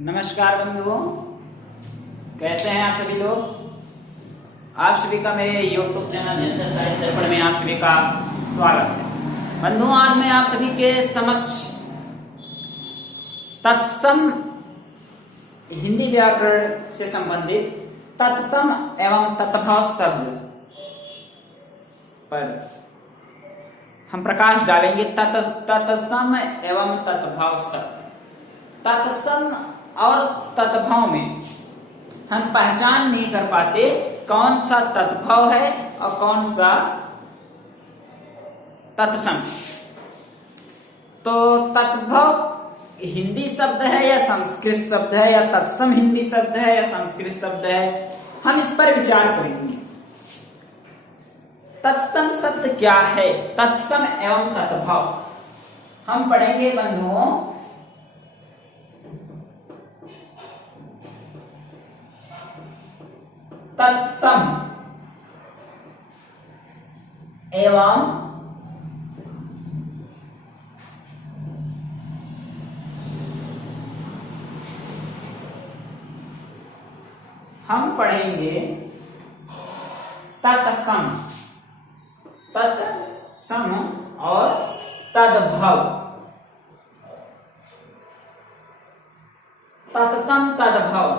नमस्कार बंधुओं, कैसे हैं आप सभी लोग। आप सभी का मेरे YouTube चैनल निरंतर साहित्य दर्पण में आप सभी का स्वागत है। बंधुओं, आज मैं आप सभी के समक्ष तत्सम हिंदी व्याकरण से संबंधित तत्सम एवं तत्भाव शब्द पर हम प्रकाश डालेंगे। तत्सम एवं तत्भाव शब्द, तत्सम और तत्भाव में हम पहचान नहीं कर पाते कौन सा तत्भाव है और कौन सा तत्सम। तो तत्भाव हिंदी शब्द है या संस्कृत शब्द है, या तत्सम हिंदी शब्द है या संस्कृत शब्द है, हम इस पर विचार करेंगे। तत्सम शब्द क्या है, तत्सम एवं तत्भाव हम पढ़ेंगे बंधुओं। तत्सम एवं हम पढ़ेंगे तत्सम, तत्सम और तद्भव। तत्सम तद्भव,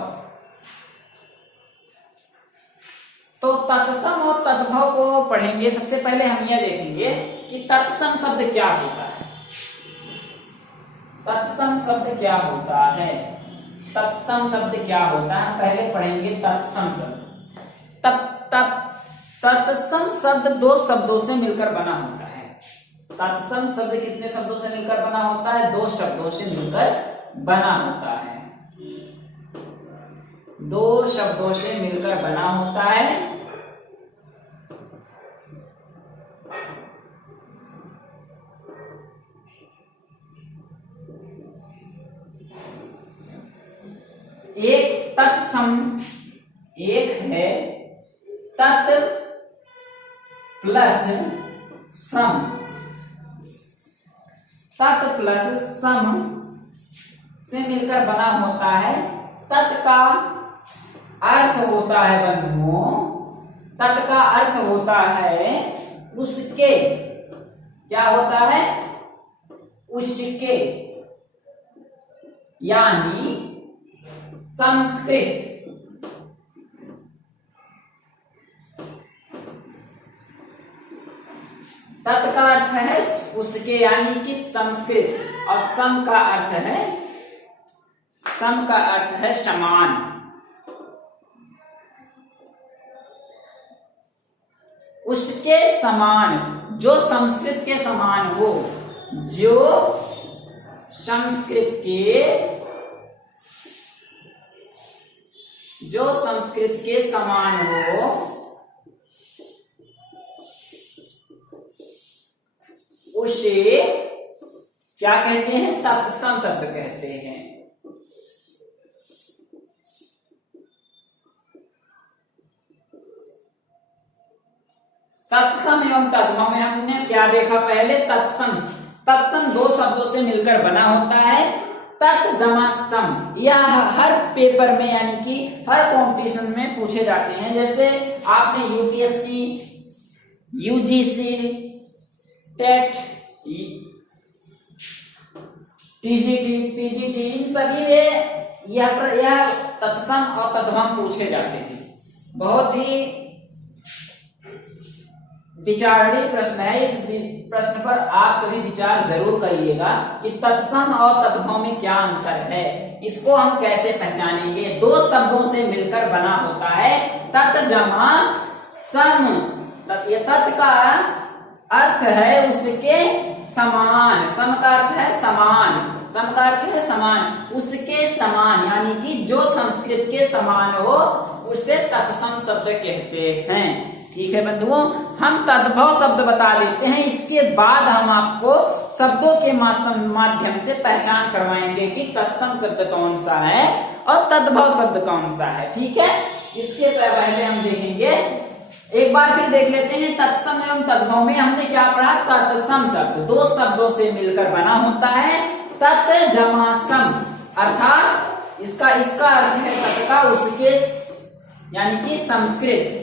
तो तत्सम और तद्भव को पढ़ेंगे। सबसे पहले हम यह देखेंगे कि तत्सम शब्द क्या होता है। तत्सम शब्द क्या होता है, तत्सम शब्द क्या होता है, पहले पढ़ेंगे तत्सम शब्द। तत्सम शब्द दो शब्दों से मिलकर बना होता है। तत्सम शब्द कितने शब्दों से मिलकर बना होता है? दो शब्दों से मिलकर बना होता है। दो शब्दों से मिलकर बना होता है। एक तत्सम, एक है तत् प्लस सम। तत् प्लस सम से मिलकर बना होता है। तत् का अर्थ होता है बंधुओं, तत् का अर्थ होता है उसके, क्या होता है? उसके, यानी संस्कृत। तत् का अर्थ है उसके यानी कि संस्कृत, और सम का अर्थ है, सम का अर्थ है समान। उसके समान, जो संस्कृत के समान हो, जो संस्कृत के, जो संस्कृत के समान हो, उसे क्या कहते हैं? तत्सम शब्द कहते हैं। तत्सम एवं तद्भव में हमने क्या देखा? पहले तत्सम, तत्सम दो शब्दों से मिलकर बना होता है। तत् जमा सम, यह हर पेपर में यानी कि हर कंपटीशन में पूछे जाते हैं। जैसे आपने UPSC, UGC, TET, TGT, PGT, इन सभी में यह तत्सम और तद्भव पूछे जाते हैं। बहुत ही विचारणीय प्रश्न है। इस प्रश्न पर आप सभी विचार जरूर करिएगा कि तत्सम और तद्भव में क्या अंतर है, इसको हम कैसे पहचानेंगे। दो शब्दों से मिलकर बना होता है तत् जमा सम। तत् का अर्थ है उसके समान, सम का अर्थ है समान, सम का अर्थ है समान, उसके समान, यानी कि जो संस्कृत के समान हो उसे तत्सम शब्द कहते हैं। ठीक है बंधुओं, हम तद्भव शब्द बता देते हैं, इसके बाद हम आपको शब्दों के माध्यम से पहचान करवाएंगे कि तत्सम शब्द कौन सा है और तद्भव शब्द कौन सा है। ठीक है, इसके पहले हम देखेंगे, एक बार फिर देख लेते हैं। तत्सम एवं तद्भव में हमने क्या पढ़ा? तत्सम शब्द दो शब्दों से मिलकर बना होता है। तत् जमा सम, अर्थात इसका अर्थ है तत् का उसके यानी कि संस्कृत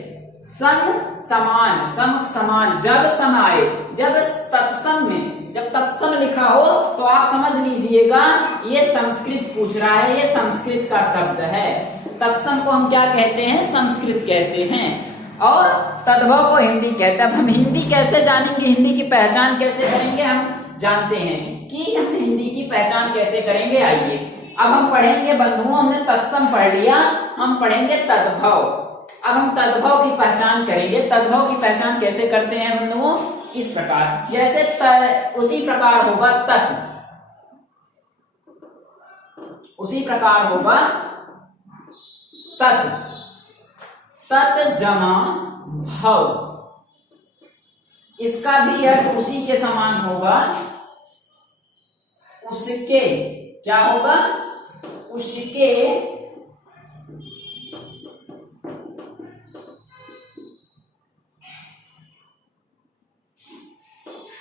सम समान सम समान जब सम आए जब तत्सम में जब तत्सम लिखा हो तो आप समझ लीजिएगा ये संस्कृत पूछ रहा है, ये संस्कृत का शब्द है। तत्सम को हम क्या कहते हैं? संस्कृत कहते हैं। और तद्भव को हिंदी कहते हैं। अब हम हिंदी कैसे जानेंगे, हिंदी की पहचान कैसे करेंगे? हम जानते हैं कि हम हिंदी की पहचान कैसे करेंगे। आइए अब हम पढ़ेंगे बंधुओं, हमने तत्सम पढ़ लिया, हम पढ़ेंगे तद्भव। अब हम तद्भव की पहचान करेंगे। तद्भव की पहचान कैसे करते हैं बंधुओं? इस प्रकार, जैसे उसी प्रकार होगा तत्, उसी प्रकार होगा तत्, तत् जमा भव, इसका भी अर्थ उसी के समान होगा, उसके। क्या होगा? उसके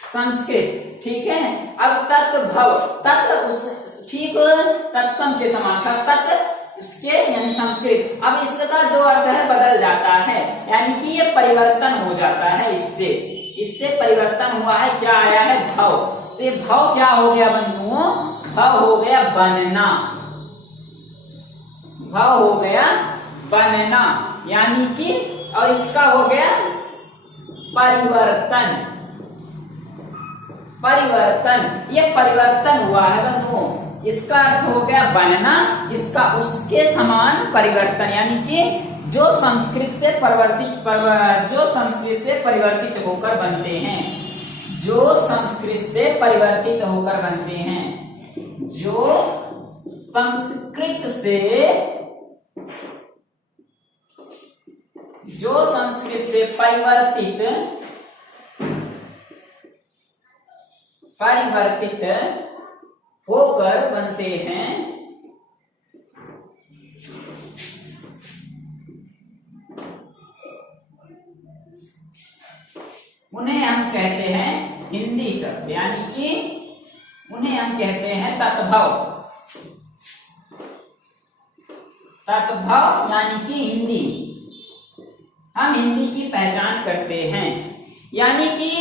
संस्कृत। ठीक है। अब तत्भव, तत् ठीक तत्सम के समान था, तत् इसके यानी संस्कृत। अब इसका जो अर्थ है बदल जाता है, यानी कि ये परिवर्तन हो जाता है। इससे परिवर्तन हुआ है। क्या आया है? भव। तो ये भव क्या हो गया बंधुओं? भव हो गया बनना, भव हो गया बनना, यानी कि और इसका हो गया परिवर्तन। परिवर्तन, ये परिवर्तन हुआ है बंधुओं। इसका अर्थ हो गया बनना, इसका उसके समान परिवर्तन, यानी कि जो संस्कृत से परिवर्तित होकर बनते हैं, जो संस्कृत से परिवर्तित होकर बनते हैं, जो संस्कृत से परिवर्तित होकर बनते हैं, उन्हें हम कहते हैं हिंदी शब्द, यानी कि उन्हें हम कहते हैं तत्भव। तत्भव यानी कि हिंदी, हम हिंदी की पहचान करते हैं। यानी कि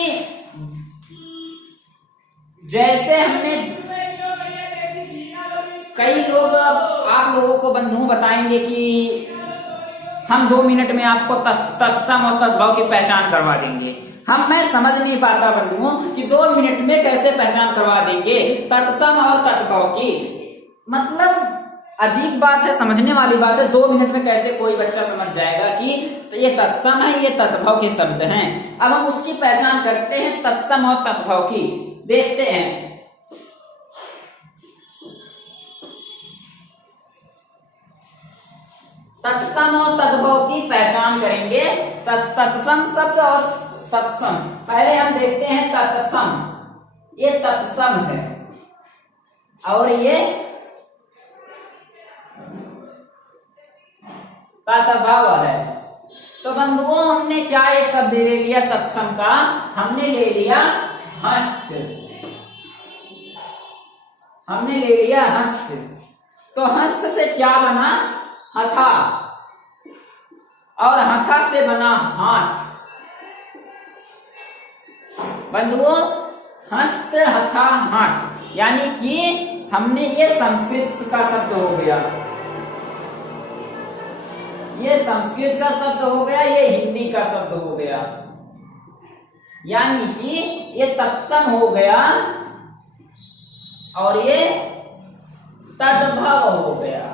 जैसे हमने कई लोग आप लोगों को बंधुओं बताएंगे कि हम 2 मिनट में आपको तत्सम और तद्भव की पहचान करवा देंगे। मैं समझ नहीं पाता बंधुओं कि 2 मिनट में कैसे पहचान करवा देंगे तत्सम और तद्भव की। मतलब अजीब बात है, समझने वाली बात है। 2 मिनट में कैसे कोई बच्चा समझ जाएगा कि तो ये तत्सम है, ये तद्भव के शब्द हैं। अब हम उसकी पहचान करते हैं तत्सम और तद्भव की। देखते हैं। तत्सम और तद्भव की पहचान करेंगे। तत्सम शब्द और तत्सम। पहले हम देखते हैं तत्सम। ये तत्सम है और ये तद्भव है। तो बंधुओं हमने क्या एक शब्द ले लिया तत्सम का? हमने ले लिया हस्त। हमने ले लिया हस्त। तो हस्त से क्या बना? हथा। और हथा से बना हाथ। बंधुओं हस्त हथा हाथ, यानी कि हमने ये संस्कृत का शब्द हो गया, ये संस्कृत का शब्द हो गया, ये हिंदी का शब्द हो गया। यानी कि ये तत्सम हो गया और ये तद्भव हो गया।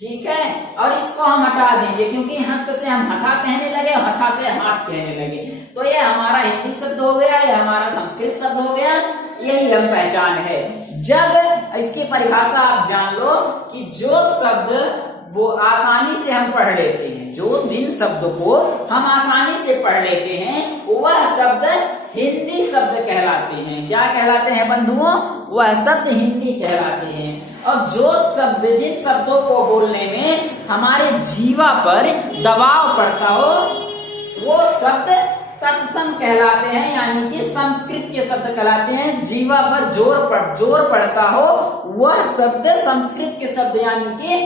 ठीक है। और इसको हम हटा देंगे क्योंकि हस्त से हम हथा कहने लगे और हथा से हाथ कहने लगे। तो ये हमारा हिंदी शब्द हो गया, ये हमारा संस्कृत शब्द हो गया। यही हम पहचान है। जब इसकी परिभाषा आप जान लो कि जो शब्द वो आसानी से हम पढ़ लेते हैं, जो जिन शब्दों को हम आसानी से पढ़ लेते हैं वह शब्द हिंदी शब्द कहलाते हैं। क्या कहलाते हैं बंधुओं? वह शब्द हिंदी कहलाते हैं। और जो शब्द जिन शब्दों को बोलने में हमारे जीवा पर दबाव पड़ता हो वो शब्द तत्सम कहलाते हैं, यानी कि संस्कृत के शब्द कहलाते हैं। जीवा पर जोर पड़ता हो वह शब्द संस्कृत के शब्द यानी कि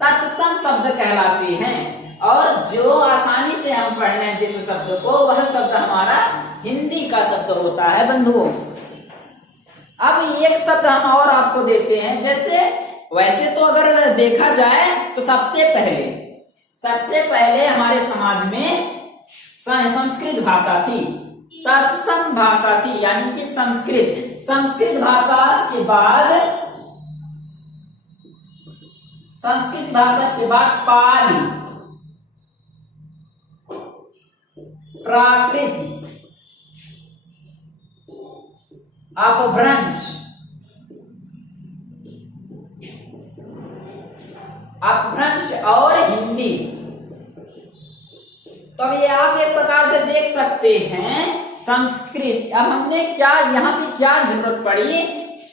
तत्सम शब्द कहलाते हैं। और जो आसानी से हम पढ़ लें जिस शब्द को, वह शब्द हमारा हिंदी का शब्द होता है बंधुओं। अब एक शब्द हम और आपको देते हैं, जैसे वैसे तो अगर देखा जाए तो सबसे पहले हमारे समाज में संस्कृत भाषा थी, तत्सम भाषा थी, यानी कि संस्कृत भाषा के बाद पाली, प्राकृत, अपभ्रंश और हिंदी। तो अब ये आप एक प्रकार से देख सकते हैं संस्कृत। अब हमने यहाँ पे क्या जरूरत पड़ी,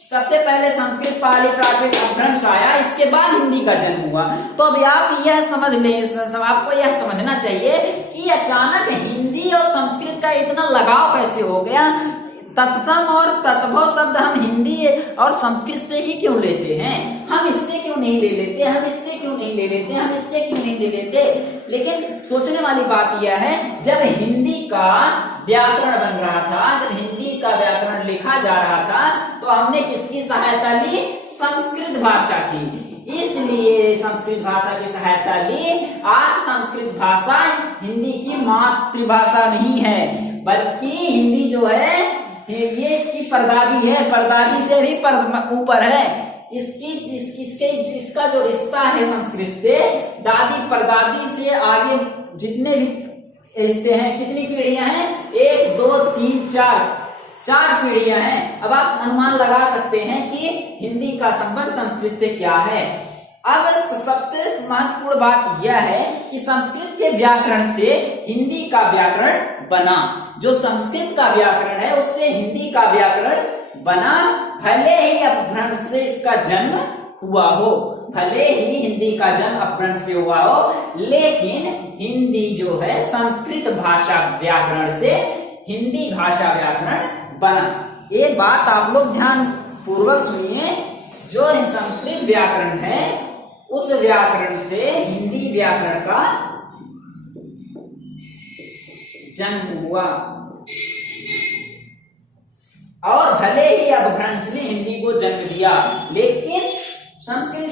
सबसे पहले संस्कृत, पाली, प्राकृत, अपभ्रंश आया, इसके बाद हिंदी का जन्म हुआ। तो अब आप यह समझ लें, आपको यह समझना चाहिए कि अचानक हिंदी और संस्कृत का इतना लगाव कैसे हो गया। तत्सम और तत्भव शब्द हम हिंदी और संस्कृत से ही क्यों लेते हैं, हम इससे क्यों नहीं ले लेते, हम इससे क्यों नहीं ले लेते, हम इससे क्यों नहीं ले लेते। लेकिन सोचने वाली बात यह है, जब हिंदी का व्याकरण बन रहा था, जब हिंदी का व्याकरण लिखा जा रहा था, तो हमने किसकी सहायता ली, संस्कृत भाषा की। इसलिए संस्कृत भाषा की सहायता ली। आज संस्कृत भाषा हिंदी की मातृभाषा नहीं है, बल्कि हिंदी जो है ये इसकी परदादी है, परदादी से भी ऊपर है। इसका जो रिश्ता है संस्कृत से, दादी परदादी से आगे जितने भी रिश्ते हैं, कितनी पीढ़ियां हैं, 1 2 3 4 पीढ़ियां हैं। अब आप अनुमान लगा सकते हैं कि हिंदी का संबंध संस्कृत से क्या है। अब सबसे महत्वपूर्ण बात यह है कि संस्कृत के व्याकरण से हिंदी का व्याकरण बना। जो संस्कृत का व्याकरण है उससे हिंदी का व्याकरण बना, भले ही अपभ्रंश से इसका जन्म हुआ हो, भले ही हिंदी का जन्म अपभ्रंश से हुआ हो, लेकिन हिंदी जो है संस्कृत भाषा व्याकरण से हिंदी भाषा व्याकरण बना। ये बात आप लोग ध्यान पूर्वक सुनिए। जो संस्कृत व्याकरण है उस व्याकरण से हिंदी व्याकरण का जन्म हुआ, और भले ही अपभ्रंश ने हिंदी को जन्म दिया, लेकिन संस्कृत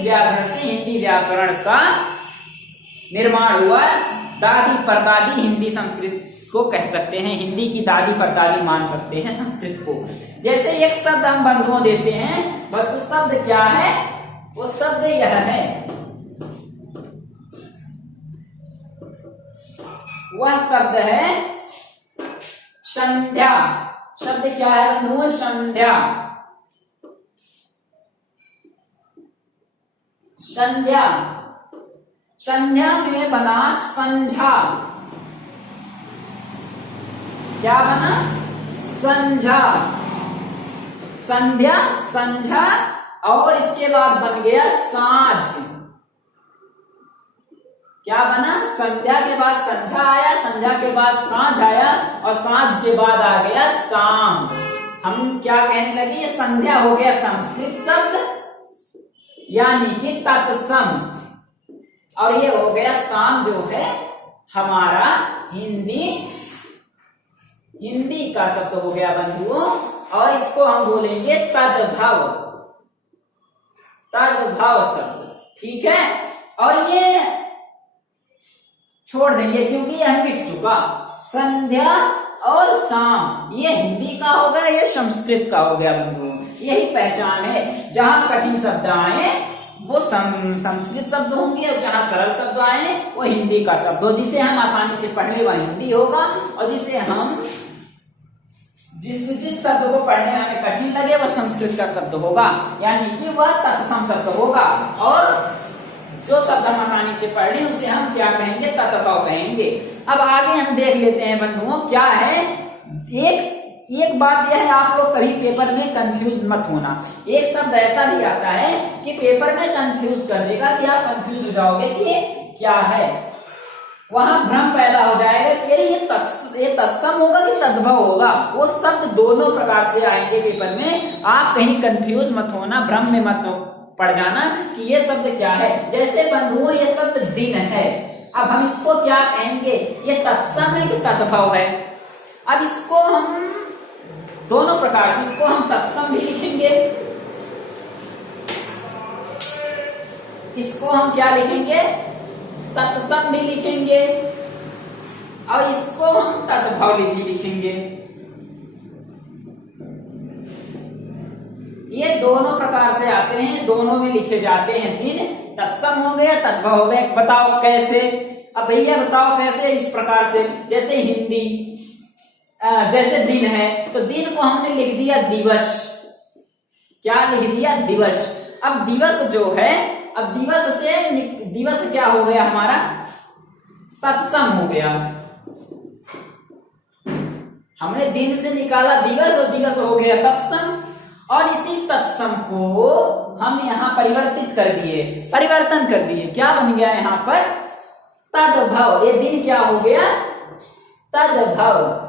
व्याकरण से हिंदी व्याकरण का निर्माण हुआ। दादी परदादी हिंदी संस्कृत को कह सकते हैं, हिंदी की दादी परदादी मान सकते हैं संस्कृत को। जैसे एक शब्द हम बंधुओं देते हैं, बस उस शब्द क्या है, वो शब्द यह है, वह शब्द है संध्या। शब्द क्या है बंधुओं, संध्या। संध्या, संध्या में बना संझा। क्या बना, संझा, संध्या, संझा, और इसके बाद बन गया साँझ। क्या बना, संध्या के बाद संझा आया, संध्या के बाद साँझ आया, और साँझ के बाद आ गया शाम। हम क्या कहने लगे, ये संध्या हो गया संस्कृत शब्द यानी कि तत्सम, और ये हो गया शाम जो है हमारा हिंदी का शब्द हो गया बंधुओं, और इसको हम बोलेंगे तद्भव शब्द, ठीक है। और ये छोड़ देंगे क्योंकि यह मिट चुका। संध्या और शाम ये हिंदी का हो गया, ये संस्कृत का हो गया बंधुओं। यही पहचान है, जहां कठिन शब्द आए वो संस्कृत शब्द होंगे, और जहां सरल शब्द आए वो हिंदी का शब्द हो। जिसे हम आसानी से पढ़ ले वह हिंदी होगा, और जिसे हम जिस शब्द को पढ़ने में हमें कठिन लगे वह संस्कृत का शब्द होगा, यानी कि वह तत्सम शब्द होगा। और जो शब्द हम आसानी से पढ़ लें उसे हम क्या कहेंगे, तत्भव कहेंगे। अब आगे हम देख लेते हैं बंधुओं क्या है। एक बात यह है, आप लोग कभी पेपर में कंफ्यूज मत होना। एक शब्द ऐसा भी आता है कि पेपर में कंफ्यूज कर देगा कि आप कंफ्यूज हो जाओगे कि क्या है। वहां भ्रम पैदा हो जाएगा कि ये तत्सम होगा कि तद्भव होगा। वो शब्द दोनों प्रकार से आएंगे पेपर में। आप कहीं कंफ्यूज मत होना, भ्रम में मत पड़ जाना कि ये शब्द क्या है। जैसे बंधुओं ये शब्द दिन है, अब हम इसको क्या कहेंगे, ये तत्सम है कि तद्भव है। अब इसको हम दोनों प्रकार से, इसको हम तत्सम भी लिखेंगे, इसको हम क्या लिखेंगे, तत्सम भी लिखेंगे, और इसको हम तद्भव भी लिखेंगे। ये दोनों प्रकार से आते हैं, दोनों में लिखे जाते हैं। दिन तत्सम हो गया, तद्भव हो गया। बताओ कैसे? अब भैया बताओ कैसे? इस प्रकार से, जैसे हिंदी जैसे दिन है तो दिन को हमने लिख दिया दिवस। क्या लिख दिया? दिवस। अब दिवस जो है, अब दिवस क्या हो गया हमारा? तत्सम हो गया। हमने दिन से निकाला दिवस और दिवस हो गया तत्सम, और इसी तत्सम को हम यहां परिवर्तन कर दिए। क्या बन गया यहां पर? तद्भव। ये दिन क्या हो गया? तद्भव।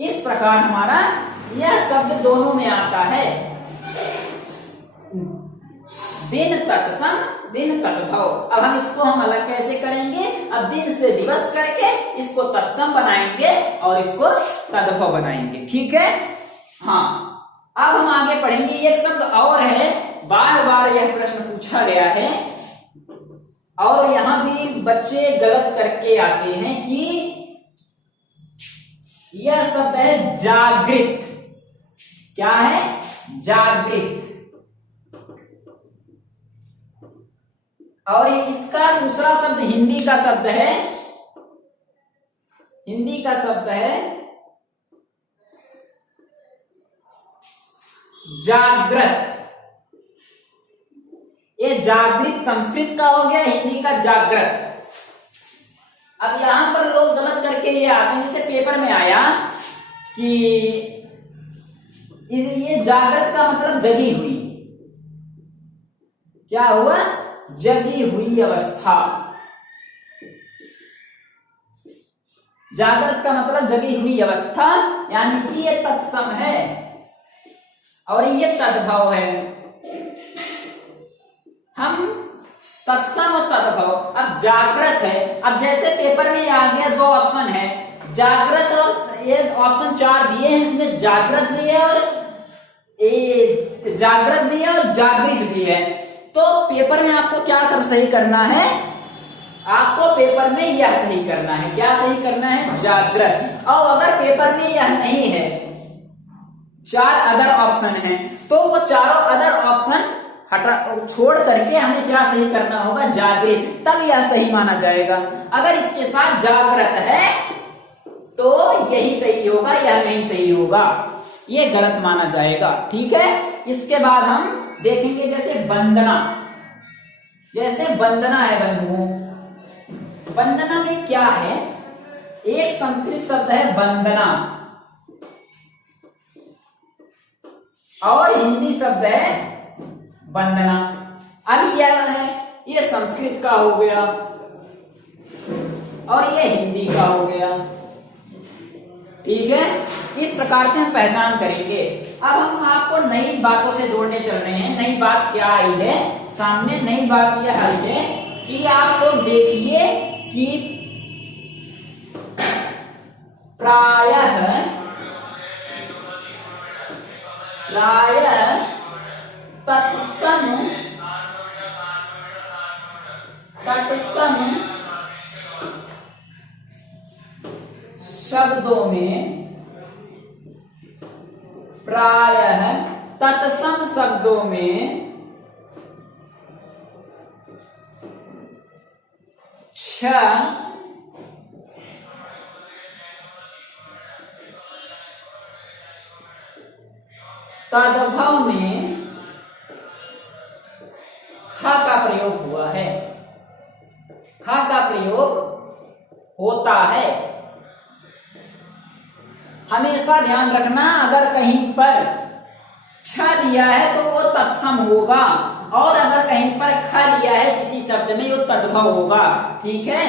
इस प्रकार हमारा यह शब्द दोनों में आता है, दिन तत्सम, दिन तद्भव। अब हम अलग कैसे करेंगे? अब दिन से दिवस करके इसको तत्सम बनाएंगे और इसको तद्भव बनाएंगे। ठीक है? हाँ, अब हम आगे पढ़ेंगे। एक शब्द और है, बार बार यह प्रश्न पूछा गया है और यहां भी बच्चे गलत करके आते हैं कि यह शब्द है जागृत। क्या है? जागृत। और इसका दूसरा शब्द हिंदी का शब्द है जागृत। ये जागृत संस्कृत का हो गया, हिंदी का जागृत। अब यहां पर लोग गलत करके ये आते हैं, जैसे पेपर में आया कि ये जागृत का मतलब जगी हुई। क्या हुआ? जगी हुई अवस्था। जागृत का मतलब जगी हुई अवस्था, यानी कि ये तत्सम है और ये तद्भव है। हम तत्सम और तद्भव। अब जागृत है, अब जैसे पेपर में आ गया, दो ऑप्शन है, जागृत, और ये ऑप्शन 4 दिए हैं, इसमें जागृत भी है और जागृत भी है। तो पेपर में आपको क्या सही करना है? आपको पेपर में यह सही करना है। क्या सही करना है? जागृत। और अगर पेपर में यह नहीं है, 4 अदर ऑप्शन हैं, तो वो चारों अदर ऑप्शन छोड़ करके हमें क्या सही करना होगा? जागृत। तब यह सही माना जाएगा। अगर इसके साथ जागृत है तो यही सही होगा, यह नहीं सही होगा, ये गलत माना जाएगा। ठीक है? इसके बाद हम देखेंगे जैसे वंदना। जैसे वंदना है बंधुओं, वंदना में क्या है? एक संस्कृत शब्द है वंदना और हिंदी शब्द है वंदना। अब यह है, ये संस्कृत का हो गया और ये हिंदी का हो गया। ठीक है? इस प्रकार से हम पहचान करेंगे। अब हम आपको नई बातों से जोड़ने चल रहे हैं। नई बात क्या आई है सामने? नई बात यह आई है कि आप लोग देखिए कि प्रायः तत्सम शब्दों में, प्रायः तत्सम शब्दों में छ तद्भव में ख का प्रयोग हुआ है। ख का प्रयोग होता है। हमेशा ध्यान रखना, अगर कहीं पर छ दिया है तो वो तत्सम होगा और अगर कहीं पर ख लिया है किसी शब्द में, ये तद्भव होगा। ठीक है,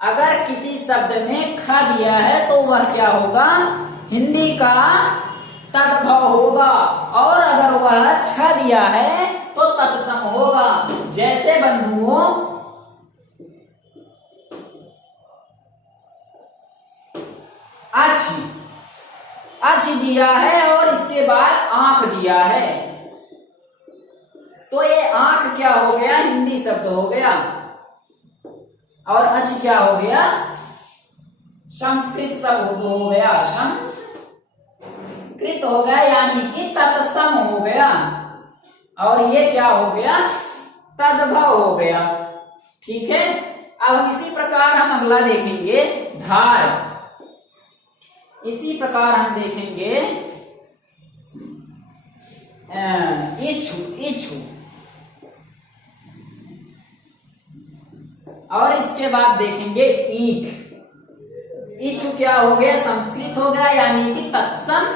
अगर किसी शब्द में ख दिया है तो वह क्या होगा, हिंदी का तद्भव होगा, और अगर वह छ दिया है तो तत्सम होगा। जैसे बंधुओं अच्छी, अच्छी दिया है और इसके बाद आंख दिया है, तो ये आंख क्या हो गया, हिंदी शब्द हो गया, और अच्छ क्या हो गया, संस्कृत शब्द हो गया, संस्कृत हो गया, यानी कि तत्सम हो गया, और ये क्या हो गया, तद्भव हो गया। ठीक है, अब हम इसी प्रकार हम अगला देखेंगे धार। इसी प्रकार हम देखेंगे इच्छु, इच्छु, और इसके बाद देखेंगे ईख। इच्छु क्या हो गया, संस्कृत हो गया, यानी कि तत्सम,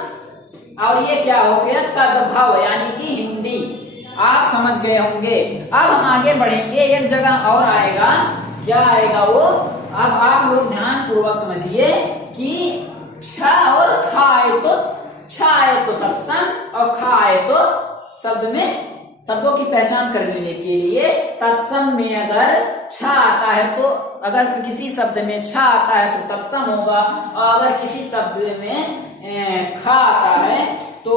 और ये क्या हो गया, तद्भव, यानी कि हिंदी। आप समझ गए होंगे। अब हम आगे बढ़ेंगे, एक जगह और आएगा, क्या आएगा वो, अब आप लोग ध्यान पूर्वक समझिए कि छ और ख आए तो, छ आए तो तत्सम, और ख आए तो शब्द में, शब्दों की पहचान करने के लिए तत्सम में अगर छ आता है तो, अगर किसी शब्द में छ आता है तो तत्सम होगा, और अगर किसी शब्द में ख आता है तो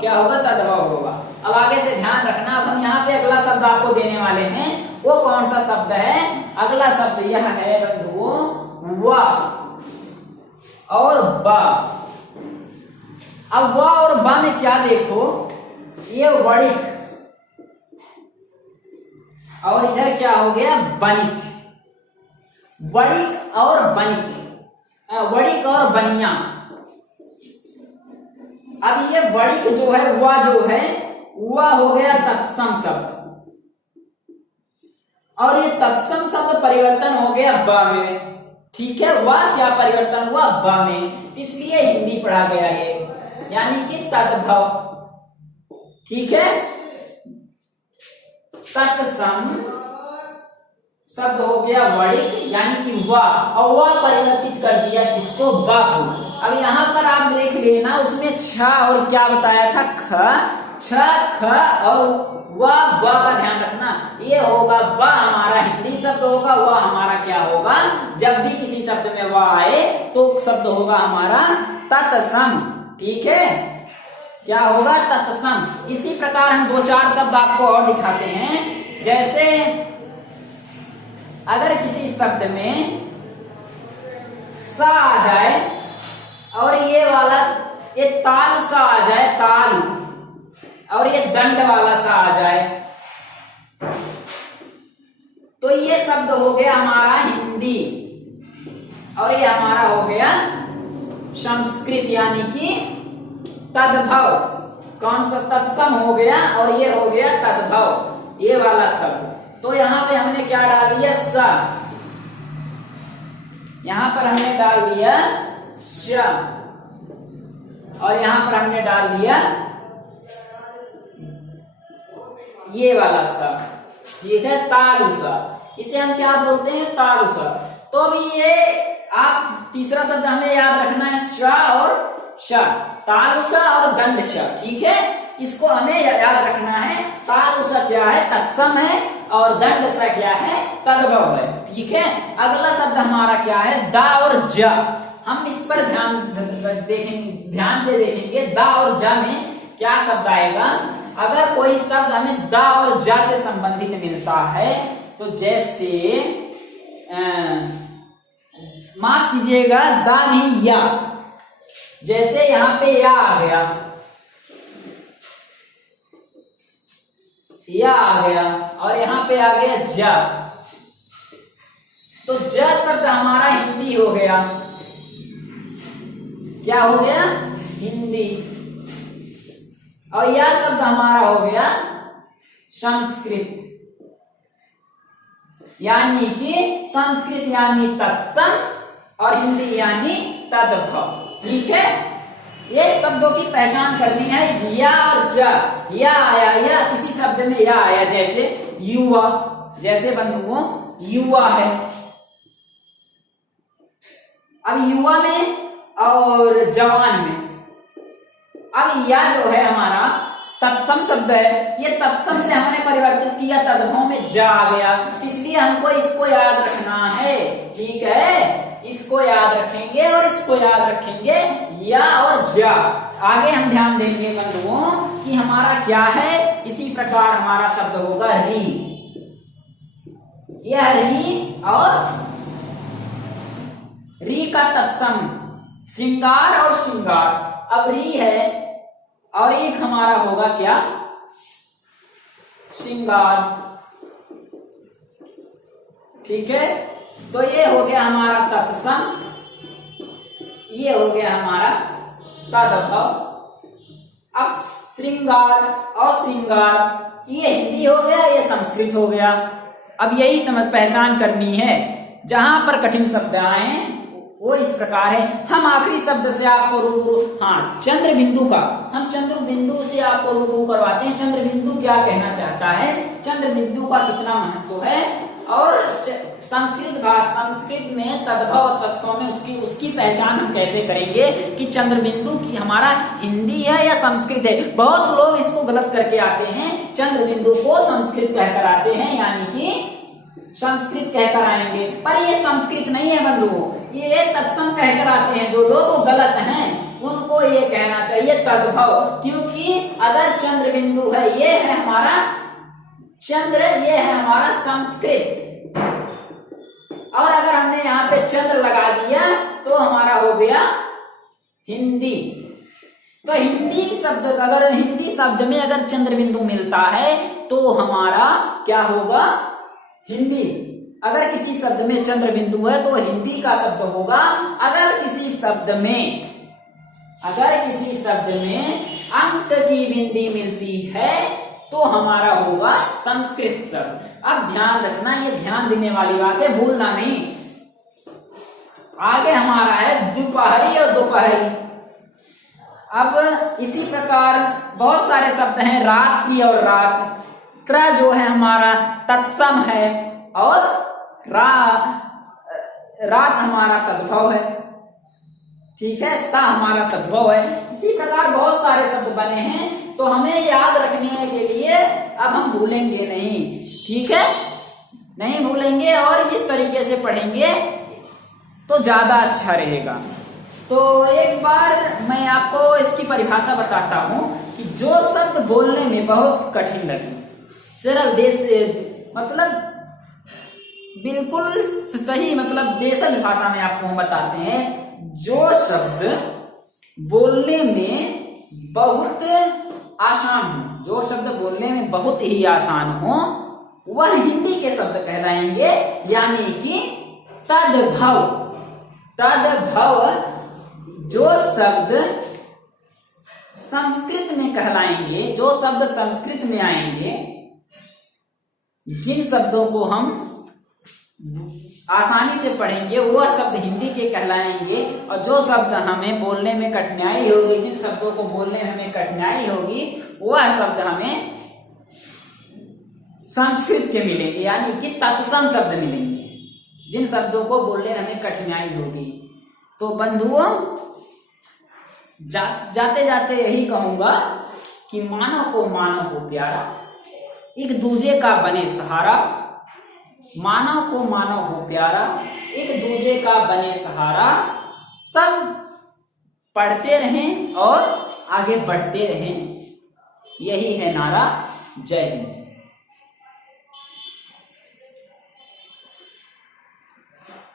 क्या होगा, तद्भव होगा। अब आगे से ध्यान रखना। अब हम यहाँ पे अगला शब्द आपको देने वाले हैं, वो कौन सा शब्द है, अगला शब्द यह है बंधुओं, वा और बा। अब वा और बा में क्या देखो, ये वणिक, और इधर क्या हो गया, बनिक। वणिक और बनिक, वणिक और बनिया। अब ये वणिक जो है, वह जो है, वह हो गया तत्सम शब्द, और ये तत्सम शब्द परिवर्तन हो गया ब में। ठीक है, वह क्या परिवर्तन हुआ, ब में, इसलिए हिंदी पढ़ा गया ये, यानी कि तद्भव। ठीक है, तत्सम शब्द हो गया वणिक, यानी कि वाह, और वाह परिवर्तित कर दिया किसको, बा को। अब यहां पर आप देख लेना, उसमें छ और क्या बताया था, ख, छ, ख और वाह, बा का ध्यान रखना। ये होगा बा हमारा हिंदी शब्द होगा, वाह हमारा क्या होगा, जब भी किसी शब्द में वाह आए तो शब्द होगा हमारा तत्सम। ठीक है, क्या होगा, तत्सम। इसी प्रकार हम दो चार शब्द आपको और दिखाते हैं। जैसे अगर किसी शब्द में सा आ जाए, और ये वाला, ये ताल सा आ जाए, ताल, और ये दंड वाला सा आ जाए, तो ये शब्द हो गया हमारा हिंदी, और ये हमारा हो गया संस्कृत, यानी कि तद्भव। कौन सा, तत्सम हो गया, और ये हो गया तद्भव, ये वाला शब्द। तो यहां पे हमने क्या डाल दिया, स, यहां पर हमने डाल दिया श, और यहां पर हमने डाल दिया ये वाला स। ठीक है, तालुसा, इसे हम क्या बोलते हैं, तालुसा। तो अभी ये आप तीसरा शब्द हमें याद रखना है, श और श, तालुसा और दंड श। ठीक है, इसको हमें याद रखना है। तालुसा क्या है, तत्सम है, और दंड सा क्या है, तद्भव है। ठीक है, अगला शब्द हमारा क्या है, दा और ज। हम इस पर ध्यान देखेंगे, ध्यान से देखेंगे, दा और ज में क्या शब्द आएगा। अगर कोई शब्द हमें दा और ज से संबंधित मिलता है, तो जैसे माफ कीजिएगा, दा नहीं, या, जैसे यहां पे या आ गया, या आ गया, और यहां पे आ गया जा, तो ज शब्द हमारा हिंदी हो गया। क्या हो गया, हिंदी, और यह शब्द हमारा हो गया संस्कृत, यानी कि संस्कृत यानी तत्सम, और हिंदी यानी तद्भव। ठीक है, ये शब्दों की पहचान करनी है। या और जा, या आया, या किसी शब्द में या आया, जैसे युवा, जैसे बंधुओं युवा है। अब युवा में और जवान में, अब या जो है हमारा तत्सम शब्द है, ये तत्सम से हमने परिवर्तित किया, तद्भव में जा आ गया, इसलिए हमको इसको याद रखना है। ठीक है, इसको याद रखेंगे और इसको याद रखेंगे, या और जा। आगे हम ध्यान देंगे बंधुओं कि हमारा क्या है। इसी प्रकार हमारा शब्द होगा री, यह री और री का तत्सम श्रृंगार और श्रृंगार। अब री है और एक हमारा होगा क्या, श्रृंगार। ठीक है, तो ये हो गया हमारा तत्सम, ये हो गया हमारा तद्भव। अब श्रृंगार और श्रृंगार, ये हिंदी हो गया, ये संस्कृत हो गया। अब यही समझ पहचान करनी है। जहां पर कठिन शब्द आए वो इस प्रकार है। हम आखिरी शब्द से आपको रूबरू, हाँ, चंद्र बिंदु का, हम चंद्र बिंदु से आपको रूबरू करवाते हैं। चंद्र बिंदु क्या कहना चाहता है, चंद्र बिंदु का कितना महत्व है, और संस्कृत में तद्भव तत्सम में उसकी पहचान हम कैसे करेंगे कि चंद्र बिंदु की हमारा हिंदी है या संस्कृत है। बहुत लोग इसको गलत करके आते हैं, चंद्र बिंदु को संस्कृत कहकर आते हैं, यानी कि संस्कृत कहकर आएंगे, पर ये संस्कृत नहीं है बंधुओं, ये तत्सम कहकर आते हैं। जो लोग गलत हैं उनको ये कहना चाहिए तद्भव, क्योंकि अगर चंद्र बिंदु है, ये है हमारा चंद्र, ये है हमारा संस्कृत, और अगर हमने यहाँ पे चंद्र लगा दिया तो हमारा हो गया हिंदी। तो हिंदी शब्द, अगर हिंदी शब्द में अगर चंद्र बिंदु मिलता है तो हमारा क्या होगा, हिंदी। अगर किसी शब्द में चंद्र बिंदु है तो हिंदी का शब्द होगा। अगर किसी शब्द में अंक की बिंदी मिलती है तो हमारा होगा संस्कृत शब्द। अब ध्यान रखना, ये ध्यान देने वाली बात है, भूलना नहीं। आगे हमारा है दोपहरी और दोपहरी। अब इसी प्रकार बहुत सारे शब्द हैं, रात्रि और रात। त्र जो है हमारा तत्सम है और रात हमारा तद्भव है। ठीक है, ता हमारा तद्भव है। इसी प्रकार बहुत सारे शब्द बने हैं, तो हमें याद रखने के लिए अब हम भूलेंगे नहीं। ठीक है, नहीं भूलेंगे और इस तरीके से पढ़ेंगे तो ज्यादा अच्छा रहेगा। तो एक बार मैं आपको इसकी परिभाषा बताता हूं कि जो शब्द बोलने में बहुत कठिन लगे, सरल मतलब बिल्कुल सही, मतलब देशज भाषा में आपको हम बताते हैं, जो शब्द बोलने में बहुत आसान हो, जो शब्द बोलने में बहुत ही आसान हो, वह हिंदी के शब्द कहलाएंगे, यानी कि तद्भव। तद्भव जो शब्द संस्कृत में कहलाएंगे, जो शब्द संस्कृत में आएंगे, जिन शब्दों को हम आसानी से पढ़ेंगे वह शब्द हिंदी के कहलाएंगे, और जो शब्द हमें बोलने में कठिनाई होगी, जिन शब्दों को बोलने में हमें कठिनाई होगी, वह शब्द हमें संस्कृत के मिलेंगे, यानी कि तत्सम शब्द मिलेंगे, जिन शब्दों को बोलने में हमें कठिनाई होगी। तो बंधुओं, जाते जाते यही कहूंगा कि मानव को मानव हो प्यारा, एक दूजे का बने सहारा। मानव को मानव हो प्यारा, एक दूजे का बने सहारा। सब पढ़ते रहें और आगे बढ़ते रहें, यही है नारा। जय हिंद।